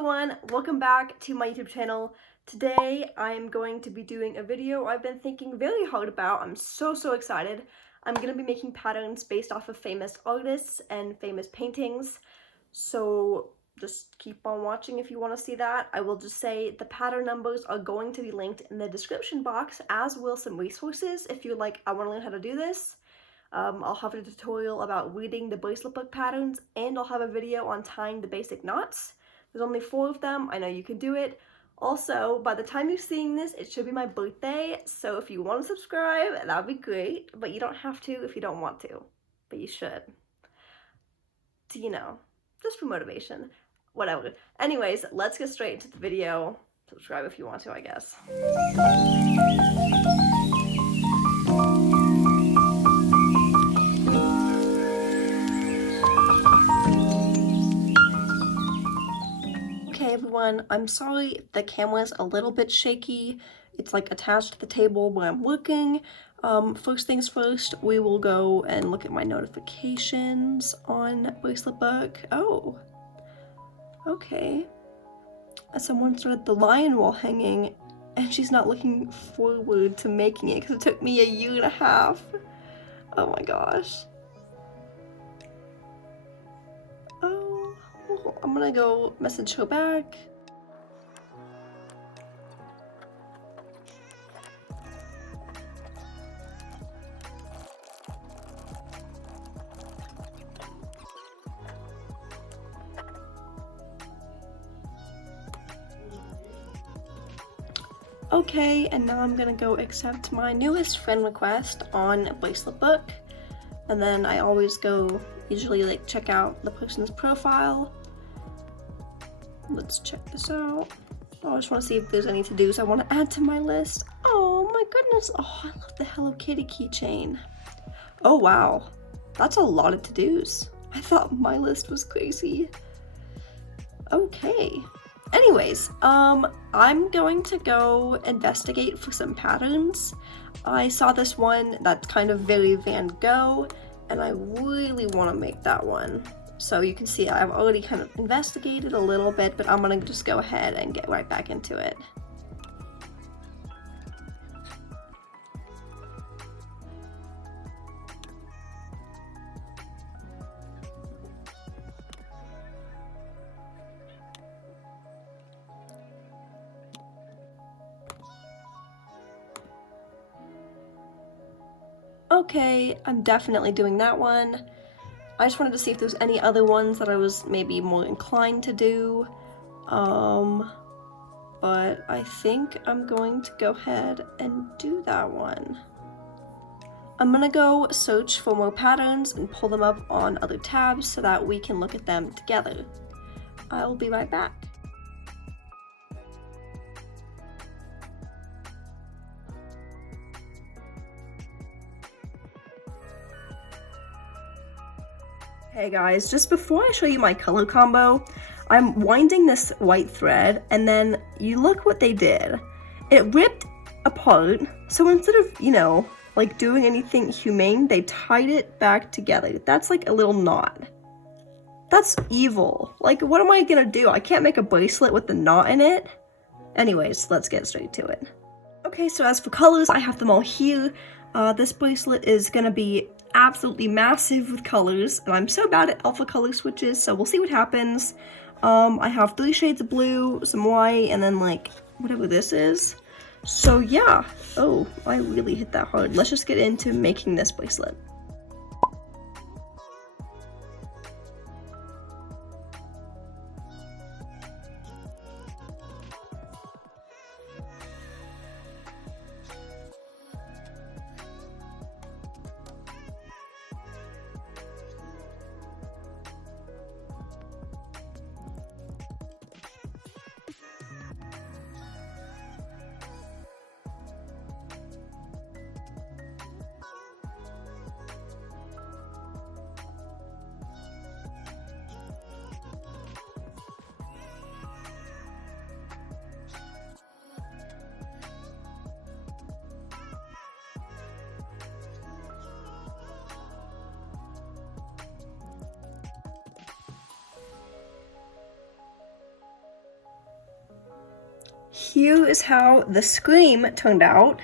everyone, welcome back to my YouTube channel. Today I'm going to be doing a video I've been thinking very hard about. I'm so excited. I'm going to be making patterns based off of famous artists and famous paintings. So just keep on watching if you want to see that. I will just say the pattern numbers are going to be linked in the description box, as will some resources if you're like, I want to learn how to do this. I'll have a tutorial about reading the bracelet book patterns, and I'll have a video on tying the basic knots. There's only 4 of them. I know you can do it. Also, by the time you're seeing this, it should be my birthday, so if you want to subscribe, that'd be great, but you don't have to if you don't want to, but you should. So, you know, just for motivation, whatever. Anyways, let's get straight into the video. Subscribe if you want to, I guess. Okay everyone, I'm sorry the camera's a little bit shaky. It's like attached to the table where I'm working. First things first, we will go and look at my notifications on bracelet book. Oh, okay. Someone started the lion wall hanging and she's not looking forward to making it because it took me 1.5 years. Oh my gosh. I'm gonna go message her back. Okay, and now I'm gonna go accept my newest friend request on bracelet book. And then I always go usually like check out the person's profile. Let's check this out. Oh, I just want to see if there's any to-dos I want to add to my list. Oh my goodness. Oh, I love the Hello Kitty keychain. Oh wow, that's a lot of to-dos. I thought my list was crazy. Okay. Anyways, I'm going to go investigate for some patterns. I saw this one that's kind of very Van Gogh, and I really want to make that one. So you can see I've already kind of investigated a little bit, but I'm gonna just go ahead and get right back into it. Okay, I'm definitely doing that one. I just wanted to see if there's any other ones that I was maybe more inclined to do. But I think I'm going to go ahead and do that one. I'm gonna go search for more patterns and pull them up on other tabs so that we can look at them together. I'll be right back. Hey guys, just before I show you my color combo, I'm winding this white thread, and then you look what they did. It ripped apart, so instead of, you know, like doing anything humane, they tied it back together. That's like a little knot. That's evil. Like, what am I gonna do? I can't make a bracelet with the knot in it. Anyways, let's get straight to it. Okay, so as for colors, I have them all here. This bracelet is gonna be absolutely massive with colors, and I'm so bad at alpha color switches, so we'll see what happens. I have 3 shades of blue, some white, and then like whatever this is. So yeah. Oh, I really hit that hard. Let's just get into making this bracelet. here is how the scream turned out.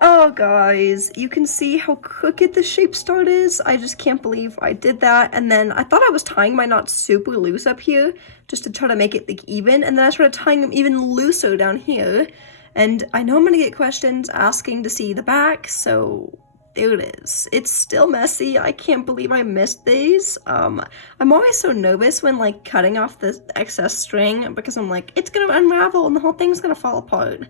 Oh guys, you can see how crooked the shape start is. I just can't believe I did that. And then I thought I was tying my knots super loose up here just to try to make it like even, and then I started tying them even looser down here. And I know I'm gonna get questions asking to see the back, so there it is. It's still messy. I can't believe I missed these. I'm always so nervous when like cutting off the excess string because I'm like, it's gonna unravel and the whole thing's gonna fall apart.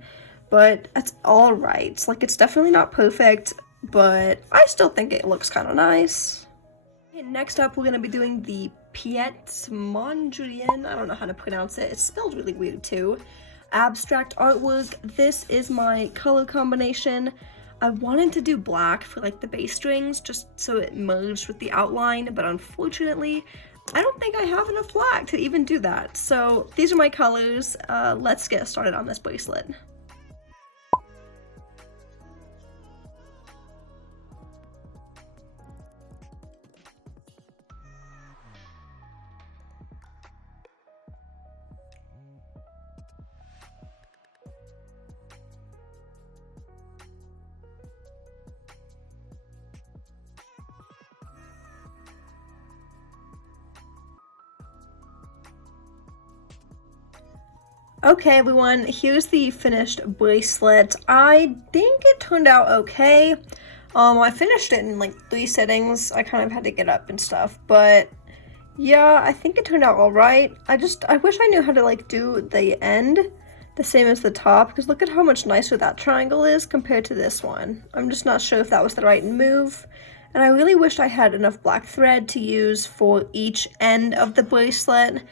But it's all right. Like, it's definitely not perfect, but I still think it looks kind of nice. Okay, next up, we're gonna be doing the Mondrian. I don't know how to pronounce it. It's spelled really weird too. Abstract artwork. This is my color combination. I wanted to do black for like the bass strings just so it merged with the outline, but unfortunately, I don't think I have enough black to even do that. So these are my colors. Let's get started on this bracelet. Okay everyone, here's the finished bracelet. I think it turned out okay. I finished it in like 3 sittings. I kind of had to get up and stuff, but yeah, I think it turned out alright. I wish I knew how to like do the end the same as the top, because look at how much nicer that triangle is compared to this one. I'm just not sure if that was the right move. And I really wished I had enough black thread to use for each end of the bracelet.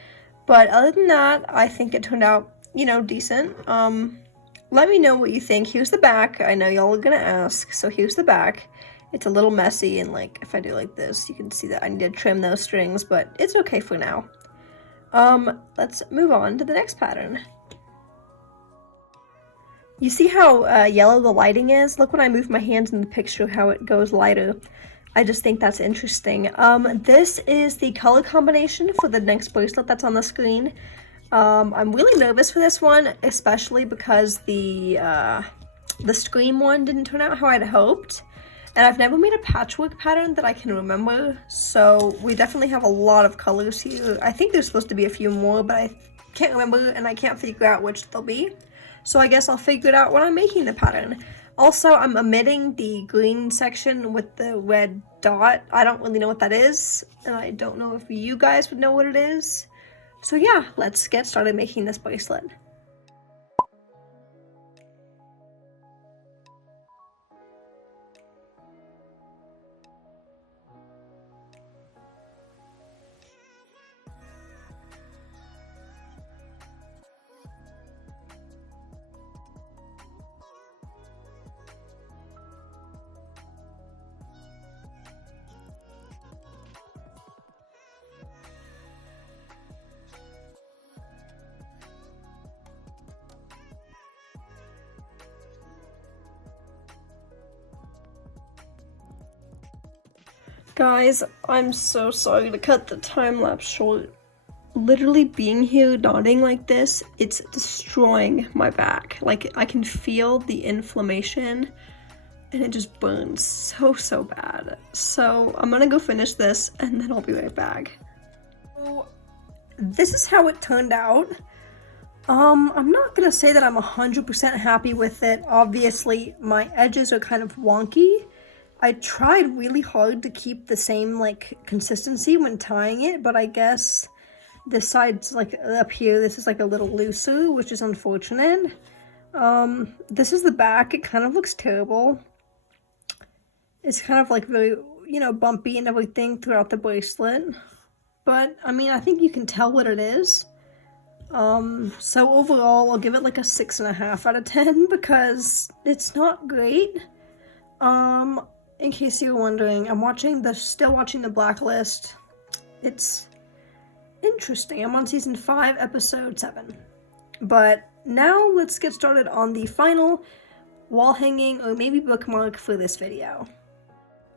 But other than that, I think it turned out, you know, decent. Let me know what you think. Here's the back. I know y'all are gonna ask, so here's the back. It's a little messy, and like if I do like this, you can see that I need to trim those strings, but it's okay for now. Let's move on to the next pattern. You see how yellow the lighting is? Look when I move my hands in the picture how it goes lighter. I just think that's interesting. This is the color combination for the next bracelet that's on the screen. I'm really nervous for this one, especially because the scream one didn't turn out how I'd hoped. And I've never made a patchwork pattern that I can remember, so we definitely have a lot of colors here. I think there's supposed to be a few more, but I can't remember and I can't figure out which they'll be. So I guess I'll figure it out when I'm making the pattern. Also, I'm omitting the green section with the red dot. I don't really know what that is, and I don't know if you guys would know what it is. So yeah, let's get started making this bracelet. Guys, I'm so sorry to cut the time lapse short. Literally being here nodding like this, it's destroying my back. Like, I can feel the inflammation and it just burns so bad. So I'm gonna go finish this and then I'll be right back. So this is how it turned out. I'm not gonna say that I'm 100% happy with it. Obviously, my edges are kind of wonky. I tried really hard to keep the same like consistency when tying it, but I guess this side's like up here, this is like a little looser, which is unfortunate. This is the back. It kind of looks terrible. It's kind of like very, you know, bumpy and everything throughout the bracelet. But I mean, I think you can tell what it is. So overall, I'll give it like a 6.5 out of 10 because it's not great. In case you were wondering, I'm still watching the Blacklist. It's interesting. I'm on season 5, episode 7. But now let's get started on the final wall hanging or maybe bookmark for this video.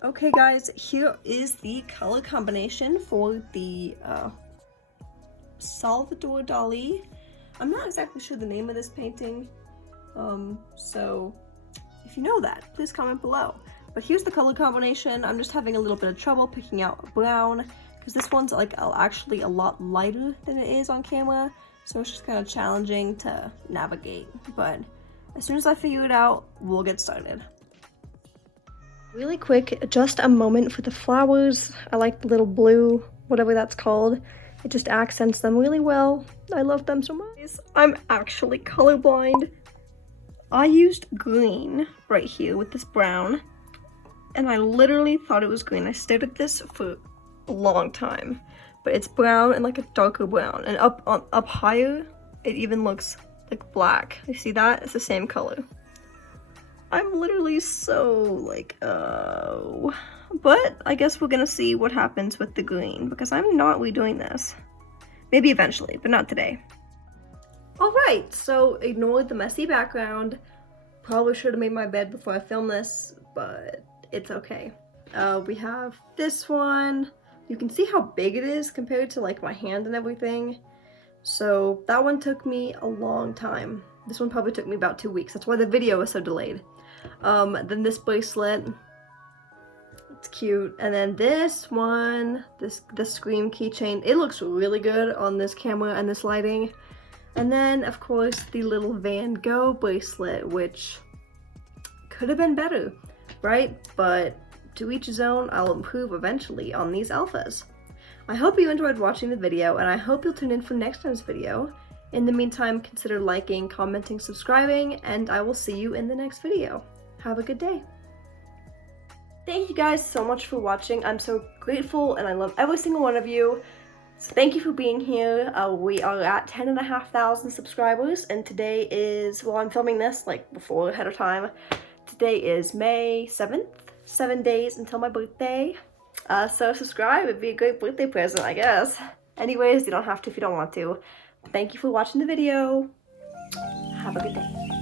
Okay guys, here is the color combination for the Salvador Dali I'm not exactly sure the name of this painting, so if you know that, please comment below. But here's the color combination. I'm just having a little bit of trouble picking out brown because this one's like actually a lot lighter than it is on camera, so it's just kind of challenging to navigate. But as soon as I figure it out, we'll get started. Really quick, just a moment for the flowers. I like the little blue, whatever that's called. It just accents them really well. I love them so much. I'm actually colorblind. I used green right here with this brown, and I literally thought it was green. I stared at this for a long time, but it's brown and like a darker brown, and up higher it even looks like black. You see that? It's the same color. I'm literally so like, oh. But I guess we're gonna see what happens with the green, because I'm not redoing this. Maybe eventually, but not today. Alright, so ignore the messy background. Probably should have made my bed before I filmed this, but it's okay. We have this one. You can see how big it is compared to like my hand and everything. So that one took me a long time. This one probably took me about 2 weeks. That's why the video was so delayed. Then this bracelet, it's cute. And then this one, this Scream keychain, it looks really good on this camera and this lighting. And then of course the little Van Gogh bracelet, which could have been better, right? But to each his own. I'll improve eventually on these alphas. I hope you enjoyed watching the video, and I hope you'll tune in for next time's video. In the meantime, consider liking, commenting, subscribing, and I will see you in the next video. Have a good day. Thank you guys so much for watching. I'm so grateful and I love every single one of you. So thank you for being here. We are at 10,500 subscribers, and today is, well, I'm filming this like before, ahead of time. Today is May 7th, 7 days until my birthday. So subscribe, it'd be a great birthday present, I guess. Anyways, you don't have to if you don't want to. Thank you for watching the video. Have a good day.